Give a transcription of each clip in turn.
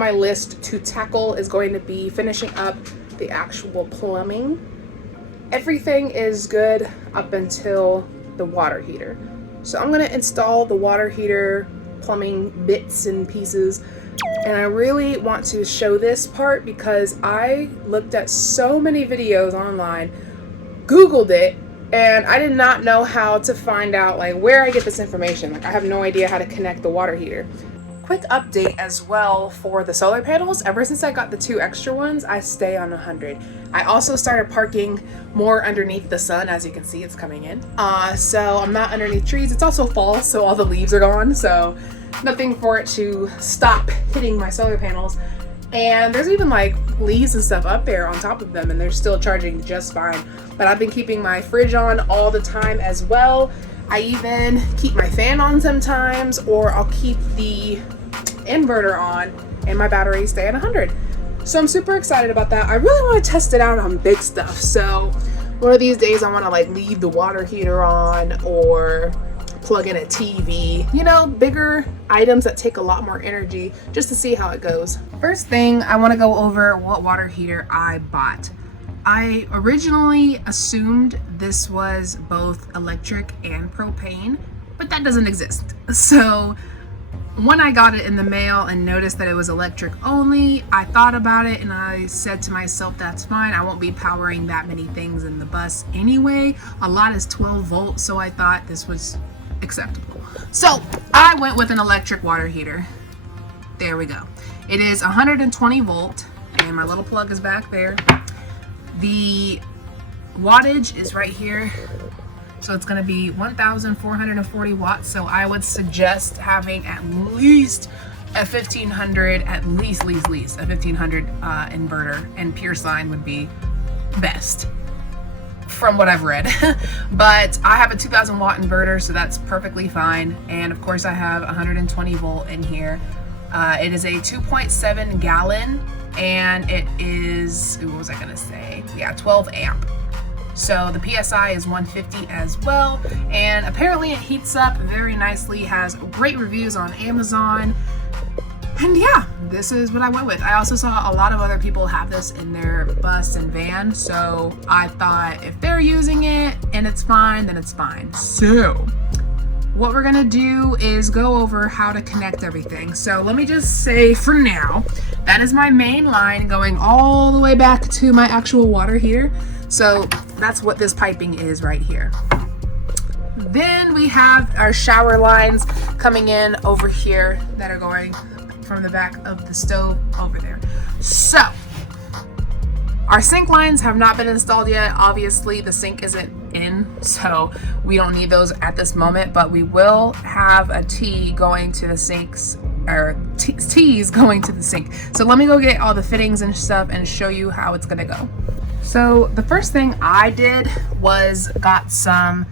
my list to tackle is going to be finishing up the actual plumbing. Everything is good up until the water heater. So I'm gonna install the water heater plumbing bits and pieces. And I really want to show this part because I looked at so many videos online, Googled it, and I did not know how to find out like where I get this information. Like I have no idea how to connect the water heater. Quick update as well for the solar panels. Ever since I got the 2 extra ones, I stay on 100. I also started parking more underneath the sun. As you can see, it's coming in. So I'm not underneath trees. It's also fall, so all the leaves are gone. So nothing for it to stop hitting my solar panels. And there's even like leaves and stuff up there on top of them, and they're still charging just fine. But I've been keeping my fridge on all the time as well. I even keep my fan on sometimes, or I'll keep the inverter on and my batteries stay at 100. So I'm super excited about that. I really want to test it out on big stuff. So one of these days I want to like leave the water heater on or plug in a TV, you know, bigger items that take a lot more energy, just to see how it goes. First thing, I want to go over what water heater I bought. I originally assumed this was both electric and propane, but that doesn't exist. So when I got it in the mail and noticed that it was electric only, I thought about it and I said to myself, that's fine. I won't be powering that many things in the bus anyway. A lot is 12 volts, so I thought this was acceptable. So I went with an electric water heater. There we go. It is 120 volt and my little plug is back there. The wattage is right here. So it's going to be 1,440 watts. So I would suggest having at least a 1500, at least a 1500 inverter, and pure sine would be best from what I've read. But I have a 2000 watt inverter, so that's perfectly fine. And of course I have 120 volt in here. It is a 2.7 gallon and it is, what was I going to say? Yeah, 12 amp. So the PSI is 150 as well, and apparently it heats up very nicely, has great reviews on Amazon, and yeah, this is what I went with. I also saw a lot of other people have this in their bus and van, so I thought if they're using it and it's fine, then it's fine. So what we're gonna do is go over how to connect everything. So let me just say for now, that is my main line going all the way back to my actual water heater. So that's what this piping is right here. Then we have our shower lines coming in over here that are going from the back of the stove over there. So our sink lines have not been installed yet. Obviously the sink isn't in, so we don't need those at this moment, but we will have a T going to the sinks, or T's going to the sink. So let me go get all the fittings and stuff and show you how it's gonna go. So the first thing I did was got some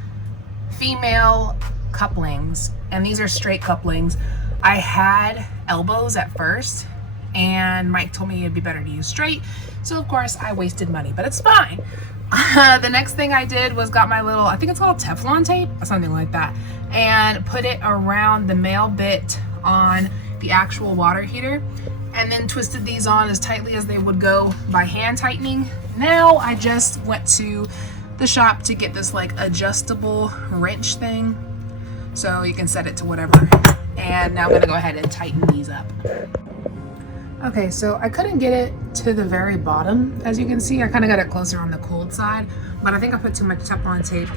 female couplings, and these are straight couplings. I had elbows at first, and Mike told me it'd be better to use straight, so of course I wasted money, but it's fine. The next thing I did was got my little, I think it's called Teflon tape or something like that, and put it around the male bit on the actual water heater, and then twisted these on as tightly as they would go by hand tightening. Now I just went to the shop to get this like adjustable wrench thing, so you can set it to whatever. And now I'm gonna go ahead and tighten these up. Okay, so I couldn't get it to the very bottom. As you can see, I kind of got it closer on the cold side, but I think I put too much Teflon tape.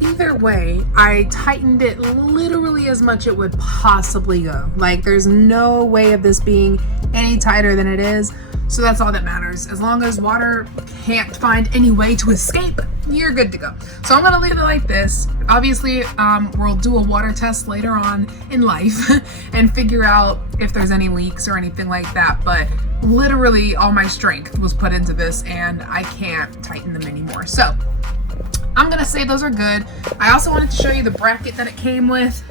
Either way, I tightened it literally as much it would possibly go. Like there's no way of this being any tighter than it is. So that's all that matters. As long as water can't find any way to escape, you're good to go. So I'm gonna leave it like this. Obviously, we'll do a water test later on in life and figure out if there's any leaks or anything like that. But literally all my strength was put into this and I can't tighten them anymore. So I'm gonna say those are good. I also wanted to show you the bracket that it came with.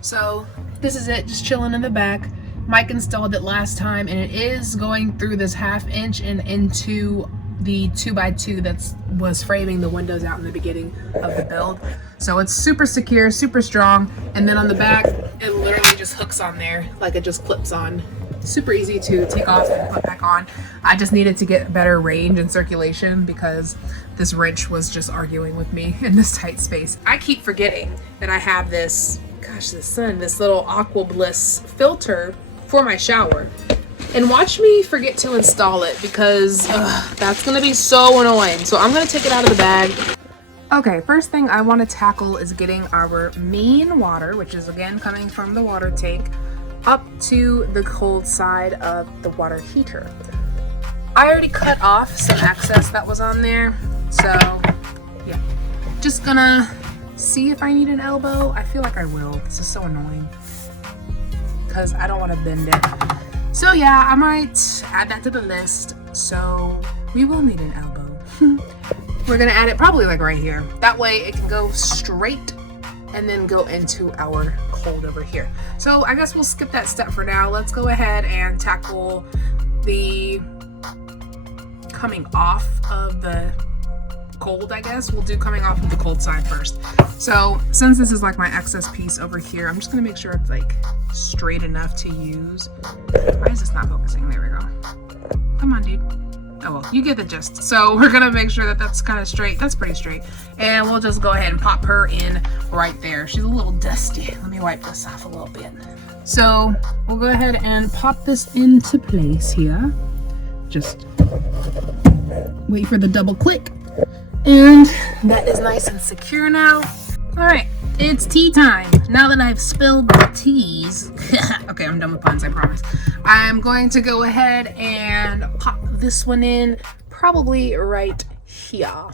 So this is it, just chilling in the back. Mike installed it last time, and it is going through this 1/2 inch and into the 2x2 that was framing the windows out in the beginning of the build. So it's super secure, super strong, and then on the back it literally just hooks on there like it just clips on super easy to take off and put back on. I just needed to get better range and circulation because this wrench was just arguing with me in this tight space. I keep forgetting that I have this, gosh, this little Aqua Bliss filter for my shower. And watch me forget to install it because that's gonna be so annoying. So I'm gonna take it out of the bag. Okay, first thing I want to tackle is getting our main water, which is again coming from the water tank, up to the cold side of the water heater. I already cut off some excess that was on there, so yeah. Just gonna see if I need an elbow. I feel like I will. This is so annoying because I don't want to bend it. So yeah, I might add that to the list. So we will need an elbow. We're gonna add it probably like right here. That way it can go straight and then go into our cold over here. So I guess we'll skip that step for now. Let's go ahead and tackle the coming off of the cold, I guess. We'll do coming off of the cold side first. So since this is like my excess piece over here, I'm just gonna make sure it's like straight enough to use. Why is this not focusing? There we go. Come on, dude. Oh, well, you get the gist. So we're gonna make sure that that's kind of straight. That's pretty straight. And we'll just go ahead and pop her in right there. She's a little dusty. Let me wipe this off a little bit. So we'll go ahead and pop this into place here. Just wait for the double click. And that is nice and secure now. All right, it's tea time. Now that I've spilled the teas, okay, I'm done with puns, I promise. I'm going to go ahead and pop this one in, probably right here.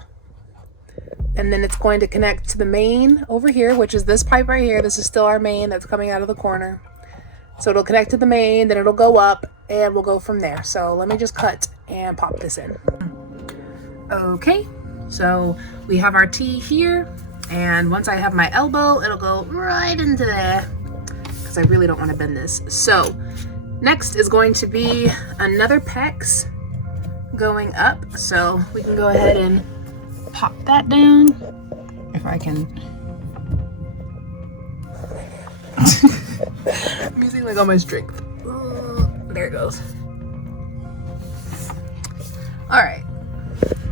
And then it's going to connect to the main over here, which is this pipe right here. This is still our main that's coming out of the corner. So it'll connect to the main, then it'll go up, and we'll go from there. So let me just cut and pop this in. Okay, so we have our tea here. And once I have my elbow, it'll go right into there because I really don't want to bend this. So next is going to be another PEX going up. So we can go ahead and pop that down. If I can. I'm using like all my strength. There it goes. All right.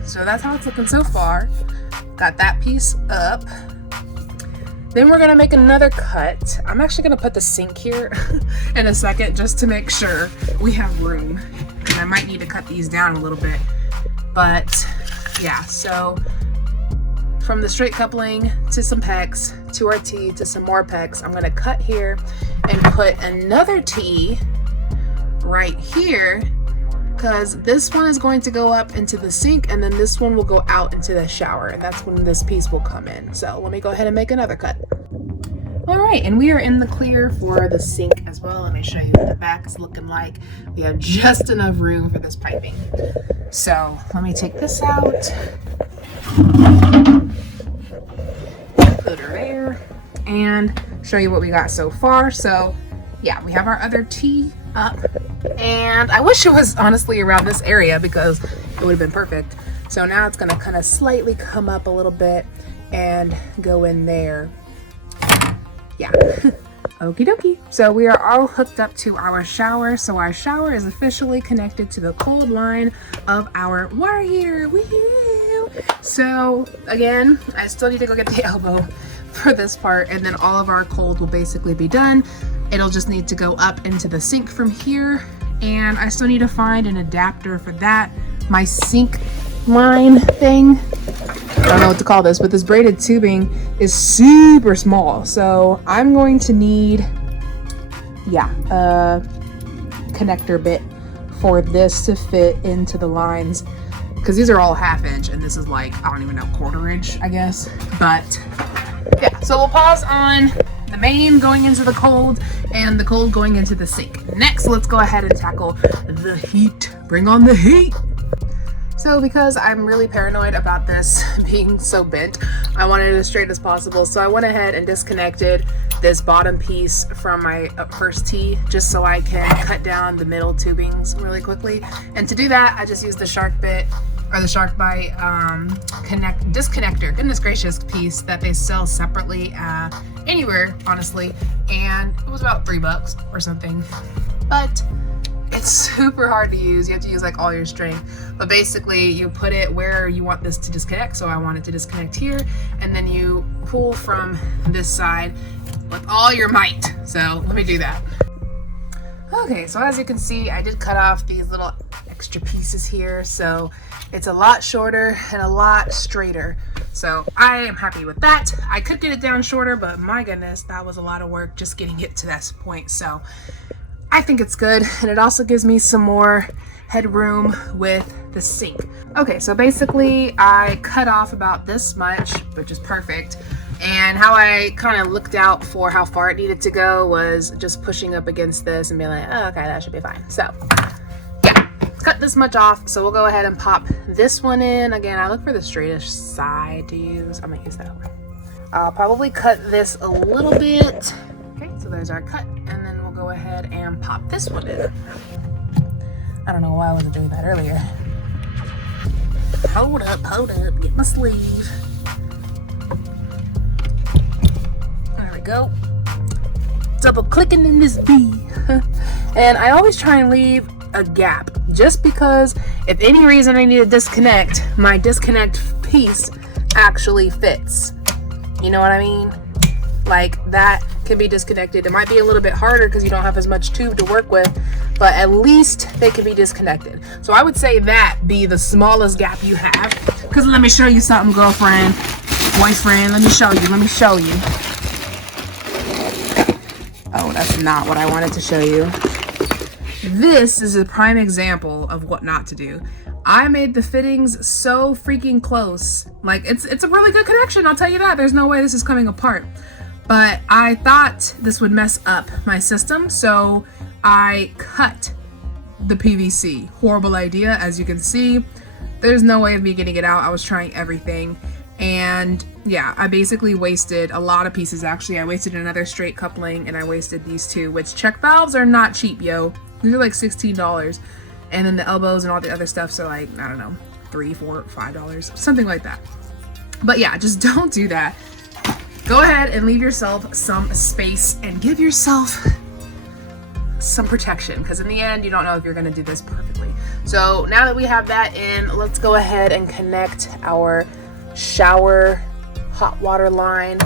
So that's how it's looking so far. Got that piece up. Then we're gonna make another cut. I'm actually gonna put the sink here in a second just to make sure we have room. And I might need to cut these down a little bit. But yeah, so from the straight coupling to some PEX, to our T, to some more PEX, I'm gonna cut here and put another T right here, because this one is going to go up into the sink and then this one will go out into the shower, and that's when this piece will come in. So let me go ahead and make another cut. All right, and we are in the clear for the sink as well. Let me show you what the back is looking like. We have just enough room for this piping. So let me take this out. Put her there and show you what we got so far. So yeah, we have our other T up, and I wish it was honestly around this area because it would have been perfect. So now it's gonna kind of slightly come up a little bit and go in there. Yeah. Okie dokie. So we are all hooked up to our shower. So our shower is officially connected to the cold line of our water heater. Woohoo! So again, I still need to go get the elbow for this part, and then all of our cold will basically be done. It'll just need to go up into the sink from here, and I still need to find an adapter for that. My sink line thing, I don't know what to call this, but this braided tubing is super small, so I'm going to need a connector bit for this to fit into the lines, because these are all 1/2 inch and this is like, I don't even know, 1/4 inch, I guess. But yeah, so we'll pause on the main going into the cold and the cold going into the sink. Next, let's go ahead and tackle the heat. Bring on the heat. So because I'm really paranoid about this being so bent, I wanted it as straight as possible. So I went ahead and disconnected this bottom piece from my first tee just so I can cut down the middle tubings really quickly. And to do that, I just used the Shark Bite disconnector, goodness gracious, piece that they sell separately anywhere, honestly. And it was about $3 or something. But It's super hard to use. You have to use like all your strength. But basically you put it where you want this to disconnect. So I want it to disconnect here. And then you pull from this side with all your might. So let me do that. Okay, so as you can see, I did cut off these little extra pieces here. So it's a lot shorter and a lot straighter. So I am happy with that. I could get it down shorter, but my goodness, that was a lot of work just getting it to that point. So I think it's good, and it also gives me some more headroom with the sink. Okay, so basically I cut off about this much, which is perfect. And how I kind of looked out for how far it needed to go was just pushing up against this and being like, oh, okay, that should be fine. So yeah, cut this much off. So we'll go ahead and pop this one in. Again, I look for the straightest side to use. I'm gonna use that one. I'll probably cut this a little bit. Okay, so there's our cut, and then we'll go ahead and pop this one in. I don't know why I wasn't doing that earlier. Hold up, get my sleeve. There we go. Double clicking in this B. And I always try and leave a gap, just because if any reason I need to disconnect, my disconnect piece actually fits. You know what I mean? Like that can be disconnected. It might be a little bit harder because you don't have as much tube to work with, but at least they can be disconnected. So I would say that be the smallest gap you have. Because let me show you something, girlfriend, boyfriend, let me show you. Oh, that's not what I wanted to show you. This is a prime example of what not to do. I made the fittings so freaking close. Like it's a really good connection, I'll tell you that. There's no way this is coming apart. But I thought this would mess up my system, so I cut the PVC. Horrible idea, as you can see. There's no way of me getting it out. I was trying everything. And yeah, I basically wasted a lot of pieces. Actually, I wasted another straight coupling, and I wasted these two, which check valves are not cheap, yo. These are like $16. And then the elbows and all the other stuff, so like, I don't know, $3, $4, $5, something like that. But yeah, just don't do that. Go ahead and leave yourself some space and give yourself some protection, because in the end, you don't know if you're gonna do this perfectly. So now that we have that in, let's go ahead and connect our shower hot water line.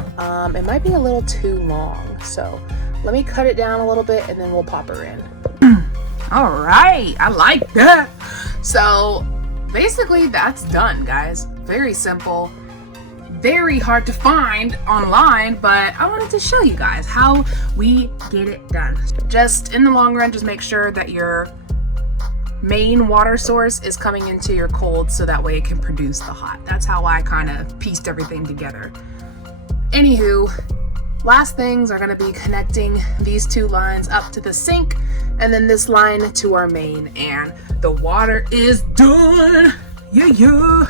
It might be a little too long, so let me cut it down a little bit and then we'll pop her in. All right, I like that. So basically that's done, guys. Very simple. Very hard to find online, but I wanted to show you guys how we get it done. Just in the long run, just make sure that your main water source is coming into your cold, so that way it can produce the hot. That's how I kind of pieced everything together. Anywho, last things are going to be connecting these two lines up to the sink, and then this line to our main, and the water is done. Yeah.